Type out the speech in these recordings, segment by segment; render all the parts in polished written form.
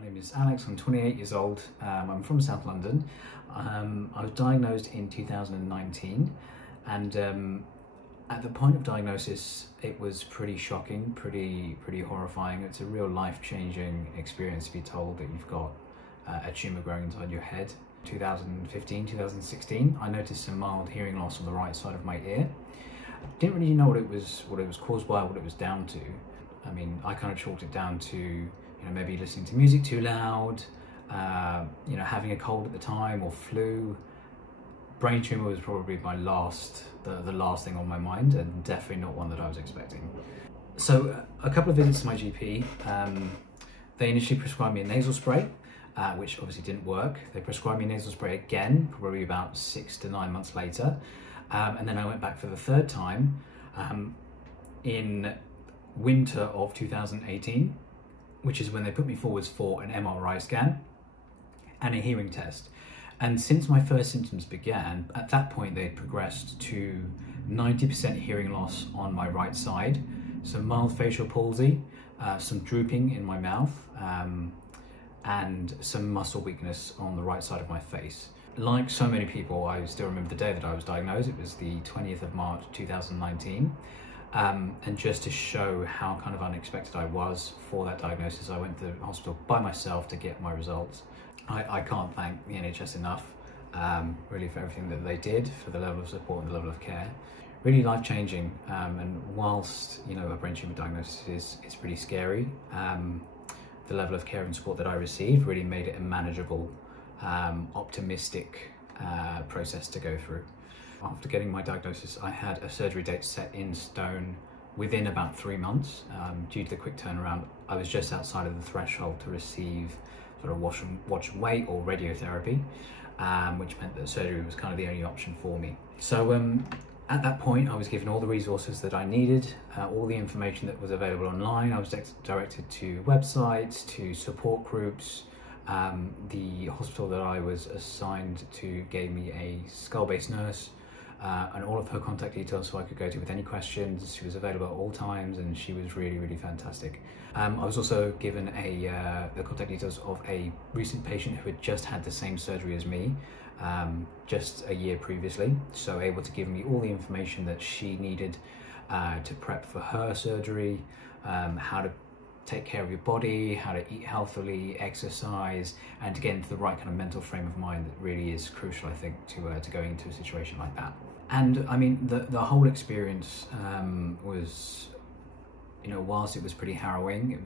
My name is Alex, I'm 28 years old, I'm from South London. I was diagnosed in 2019 and at the point of diagnosis it was pretty shocking, pretty horrifying. It's a real life-changing experience to be told that you've got a tumour growing inside your head. 2015, 2016, I noticed some mild hearing loss on the right side of my ear. Didn't really know what it was caused by, what it was down to. I mean, I kind of chalked it down to maybe listening to music too loud, having a cold at the time or flu. Brain tumour was probably the last thing on my mind, and definitely not one that I was expecting. So a couple of visits to my GP. They initially prescribed me a nasal spray, which obviously didn't work. They prescribed me a nasal spray again, probably about 6 to 9 months later. And then I went back for the third time in winter of 2018, which is when they put me forwards for an MRI scan and a hearing test. And since my first symptoms began, at that point they had progressed to 90% hearing loss on my right side, some mild facial palsy, some drooping in my mouth, and some muscle weakness on the right side of my face. Like so many people, I still remember the day that I was diagnosed. It was the 20th of March 2019. And just to show how kind of unexpected I was for that diagnosis, I went to the hospital by myself to get my results. I can't thank the NHS enough, really, for everything that they did, for the level of support and the level of care. Really life-changing, and whilst a brain tumour diagnosis is pretty scary, the level of care and support that I received really made it a manageable, optimistic process to go through. After getting my diagnosis, I had a surgery date set in stone within about 3 months. Due to the quick turnaround, I was just outside of the threshold to receive sort of watch and wait or radiotherapy, which meant that surgery was kind of the only option for me. So at that point, I was given all the resources that I needed, all the information that was available online. I was directed to websites, to support groups. The hospital that I was assigned to gave me a skull-based nurse, and all of her contact details so I could go to with any questions. She was available at all times, and she was really fantastic. I was also given the contact details of a recent patient who had just had the same surgery as me, just a year previously, so able to give me all the information that she needed to prep for her surgery, how to take care of your body, how to eat healthily, exercise, and to get into the right kind of mental frame of mind that really is crucial, I think, to going into a situation like that. And I mean, the whole experience was, whilst it was pretty harrowing,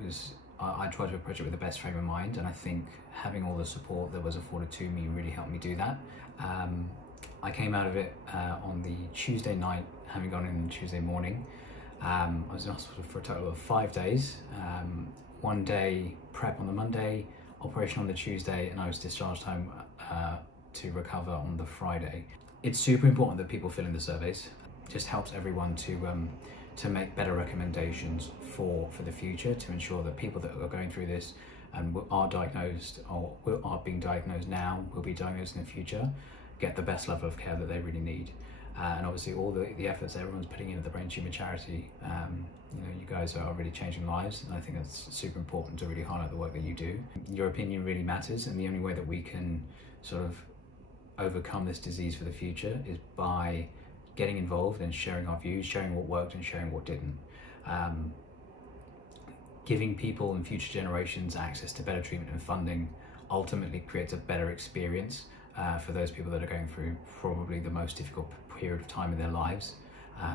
I tried to approach it with the best frame of mind, and I think having all the support that was afforded to me really helped me do that. I came out of it on the Tuesday night, having gone in Tuesday morning. I was in hospital for a total of 5 days. 1 day prep on the Monday, operation on the Tuesday, and I was discharged home to recover on the Friday. It's super important that people fill in the surveys. It just helps everyone to make better recommendations for the future, to ensure that people that are going through this and are diagnosed or are being diagnosed now, will be diagnosed in the future, get the best level of care that they really need. And obviously all the efforts that everyone's putting into the Brain Tumour Charity, you guys are really changing lives, and I think it's super important to really highlight the work that you do. Your opinion really matters, and the only way that we can sort of overcome this disease for the future is by getting involved and sharing our views, sharing what worked and sharing what didn't. Giving people and future generations access to better treatment and funding ultimately creates a better experience for those people that are going through probably the most difficult period of time in their lives.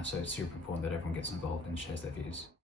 So it's super important that everyone gets involved and shares their views.